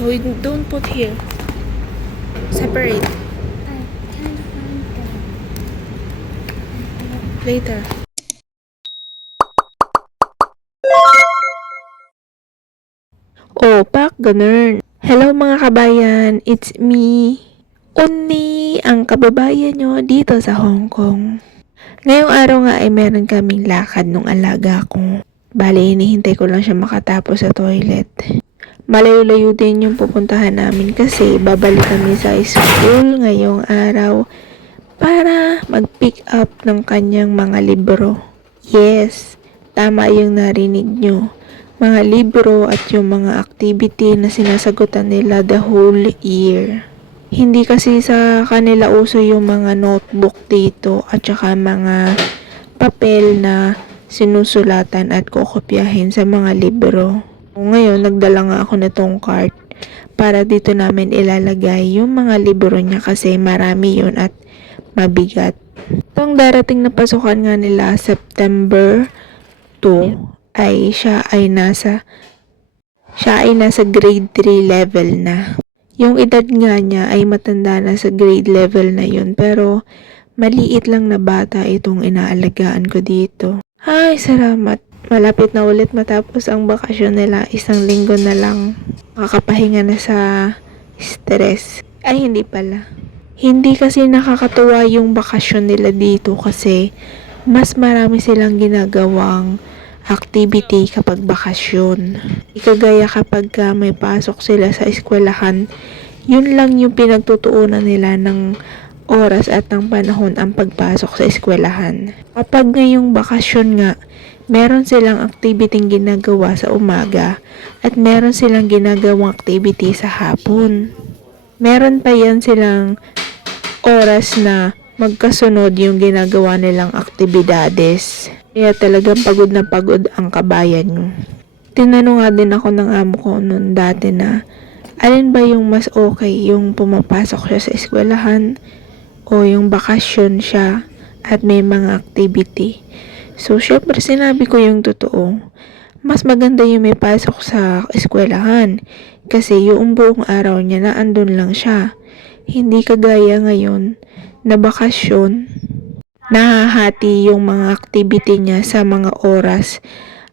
So don't put here. Separate. I can't find them. Later. Oh, pak, ganun. Hello mga kabayan, it's me, Uni, ang kababayan nyo dito sa Hong Kong. Ngayong araw nga ay meron kaming lakad nung alaga ko. Bale, hinihintay ko lang siya makatapos sa toilet. Malayo-layo din yung pupuntahan namin kasi babalik kami sa school ngayong araw para mag-pick up ng kanyang mga libro. Yes, tama yung narinig nyo. Mga libro at yung mga activity na sinasagutan nila the whole year. Hindi kasi sa kanila uso yung mga notebook dito at saka mga papel na sinusulatan at kokopyahin sa mga libro. Ngayon, nagdala nga ako nitong cart para dito namin ilalagay yung mga libro niya kasi marami yun at mabigat. Itong darating na pasukan nga nila September 2 ay siya ay nasa grade 3 level na. Yung edad nga niya ay matanda na sa grade level na yun pero maliit lang na bata itong inaalagaan ko dito. Ay, salamat. Malapit na ulit matapos ang bakasyon nila. 1 linggo na lang. Makakapahinga na sa stress. Ay, hindi pala. Hindi kasi nakakatuwa yung bakasyon nila dito kasi mas marami silang ginagawang activity kapag bakasyon. Ikagaya kapag may pasok sila sa eskwelahan, yun lang yung pinagtutuunan nila ng oras at ng panahon ang pagpasok sa eskwelahan. Kapag ngayong bakasyon nga, meron silang activity ginagawa sa umaga at meron silang ginagawang activity sa hapon. Meron pa yan silang oras na magkasunod yung ginagawa nilang aktibidades. Kaya talagang pagod na pagod ang kabayan nyo. Tinanong nga din ako ng amo ko noon dati na alin ba yung mas okay, yung pumapasok siya sa eskwelahan o yung bakasyon siya at may mga activity. So, syempre sinabi ko yung totoo. Mas maganda yung may pasok sa eskwelahan kasi yung buong araw niya na andun lang siya. Hindi kagaya ngayon na bakasyon, nahahati yung mga activity niya sa mga oras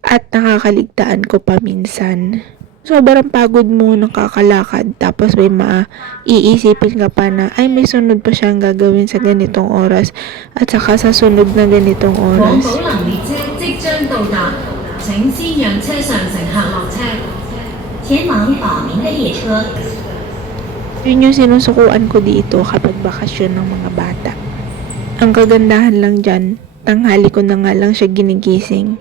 at nakakaligtaan ko pa minsan. Sobrang pagod mo ng kakalakad tapos may iisipin ka pa na ay may sunod pa siyang gagawin sa ganitong oras at saka sa sunod na ganitong oras. Yun yung sinusukuan ko dito kapag bakasyon ng mga bata. Ang kagandahan lang dyan, tanghali ko na nga lang siya ginigising.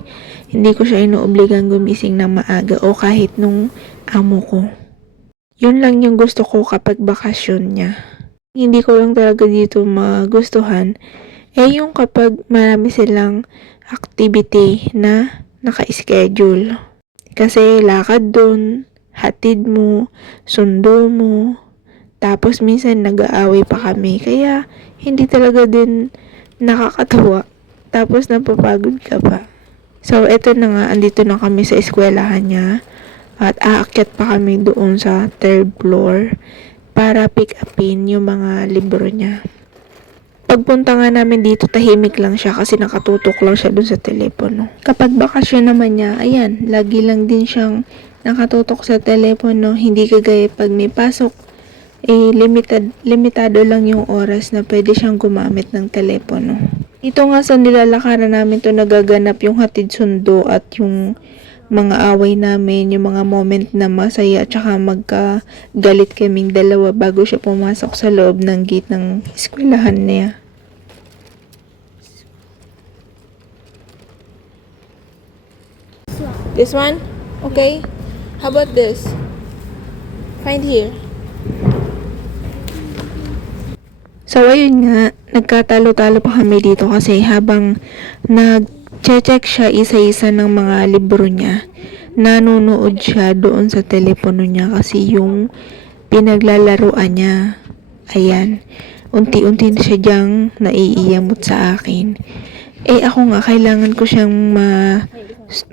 Hindi ko siya inuobligang gumising ng maaga o kahit nung amo ko. Yun lang yung gusto ko kapag bakasyon niya. Hindi ko lang talaga dito magustuhan yung kapag marami silang activity na naka-schedule. Kasi lakad dun, hatid mo, sundo mo, tapos minsan nag-aaway pa kami. Kaya hindi talaga din nakakatawa. Tapos napapagod ka pa. So, eto na nga, andito na kami sa eskwelahan niya at aakyat pa kami doon sa 3rd floor para pick upin yung mga libro niya. Pagpunta nga namin dito, tahimik lang siya kasi nakatutok lang siya doon sa telepono. Kapag bakasyon naman niya, ayan, lagi lang din siyang nakatutok sa telepono. Hindi kagaya pag may pasok, limitado lang yung oras na pwede siyang gumamit ng telepono. Ito nga sa nilalakaran namin to nagaganap yung hatid sundo at yung mga away namin, yung mga moment na masaya at saka magkagalit kaming dalawa bago siya pumasok sa loob ng gate ng eskwelahan niya. This one? Okay. How about this? Find here. So, ayun nga, nagkatalo-talo pa kami dito kasi habang nag-check siya isa-isa ng mga libro niya, nanonood siya doon sa telepono niya kasi yung pinaglalaruan niya, ayan, unti-unti na siya diyang naiiyamot sa akin. Eh ako nga, kailangan ko siyang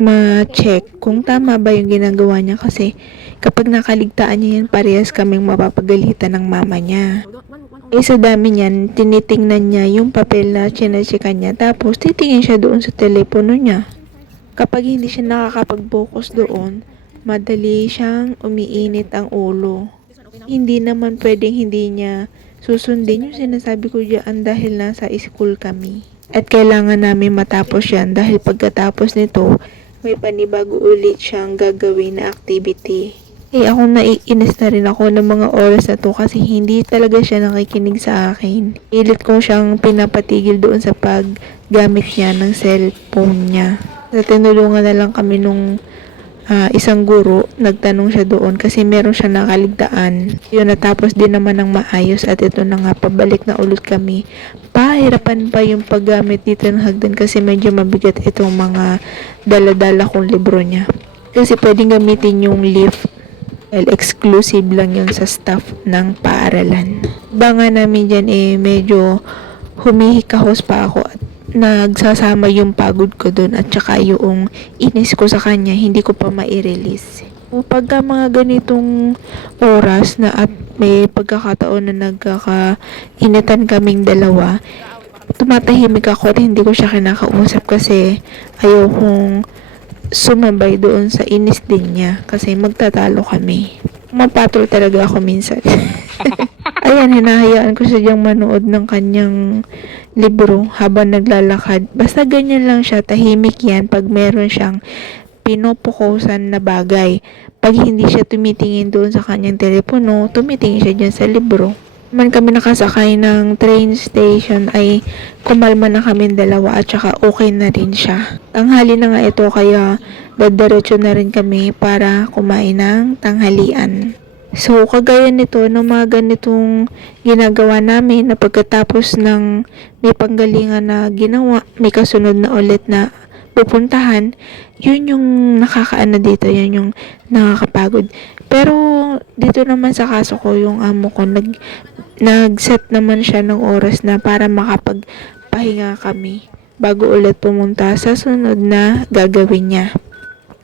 ma-check kung tama ba yung ginagawa niya kasi kapag nakaligtaan niya yan, parehas kaming mapapagalitan ng mama niya. Eh sa dami niyan, tinitingnan niya yung papel na chinechekan niya tapos titingin siya doon sa telepono niya. Kapag hindi siya nakakapag-focus doon, madali siyang umiinit ang ulo. Hindi naman pwedeng hindi niya susundin yung sinasabi ko diyan dahil nasa school kami. At kailangan namin matapos yan dahil pagkatapos nito, may panibago ulit siyang gagawin na activity. Eh ako naiinis na rin ako ng mga oras na to kasi hindi talaga siya nakikinig sa akin. Pilit ko siyang pinapatigil doon sa paggamit niya ng cellphone niya. Sa tinulungan na lang kami nung isang guro, nagtanong siya doon kasi meron siya nakaligtaan. Yun, natapos din naman ng maayos at ito na nga, pabalik na ulit kami. Pahirapan pa yung paggamit dito ng hagdan kasi medyo mabigat itong mga dala-dala kong libro niya. Kasi pwedeng gamitin yung lift. Well, exclusive lang yun sa staff ng paaralan. Iba nga namin dyan medyo humihikahos pa ako at nagsasama yung pagod ko doon at saka yung inis ko sa kanya, hindi ko pa mai-release. Pagka mga ganitong oras na at may pagkakataon na nagkakainitan kaming dalawa, tumatahimik ako at hindi ko siya kinakausap kasi ayaw kong sumabay doon sa inis din niya kasi magtatalo kami. Mapatol talaga ako minsan. Ayan, hinahayaan ko siya diyang manood ng kanyang libro habang naglalakad. Basta ganyan lang siya, tahimik yan pag meron siyang pinopokusan na bagay. Pag hindi siya tumitingin doon sa kanyang telepono, tumitingin siya dyan sa libro. Man kami nakasakay ng train station ay kumalma na kami dalawa at saka okay na rin siya. Tanghali na nga ito kaya dadiretso na rin kami para kumain ng tanghalian. So, kagaya nito, ng mga ganitong ginagawa namin na pagkatapos ng may panggalingan na ginawa, may kasunod na ulit na pupuntahan, yun yung nakakaano dito, yun yung nakakapagod. Pero, dito naman sa kaso ko, yung amo ko, nag-set naman siya ng oras na para makapagpahinga kami bago ulit pumunta sa sunod na gagawin niya.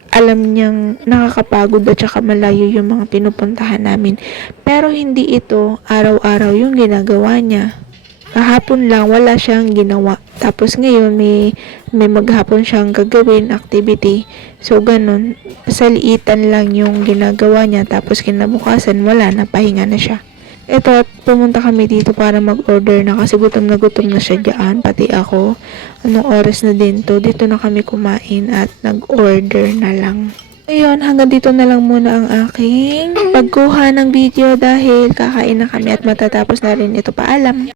Alam niyang nakakapagod at saka malayo yung mga pinupuntahan namin. Pero hindi ito araw-araw yung ginagawa niya. Kahapon lang wala siyang ginawa. Tapos ngayon may maghapon siyang gagawin activity. So ganun, pasaliitan lang yung ginagawa niya. Tapos kinabukasan wala na, pahinga na siya. Ito, pumunta kami dito para mag-order na kasi gutom na siya dyan, pati ako. Anong oras na din to, dito na kami kumain at nag-order na lang. Ayun, hanggang dito na lang muna ang aking pagkuha ng video dahil kakain na kami at matatapos na rin ito. Paalam!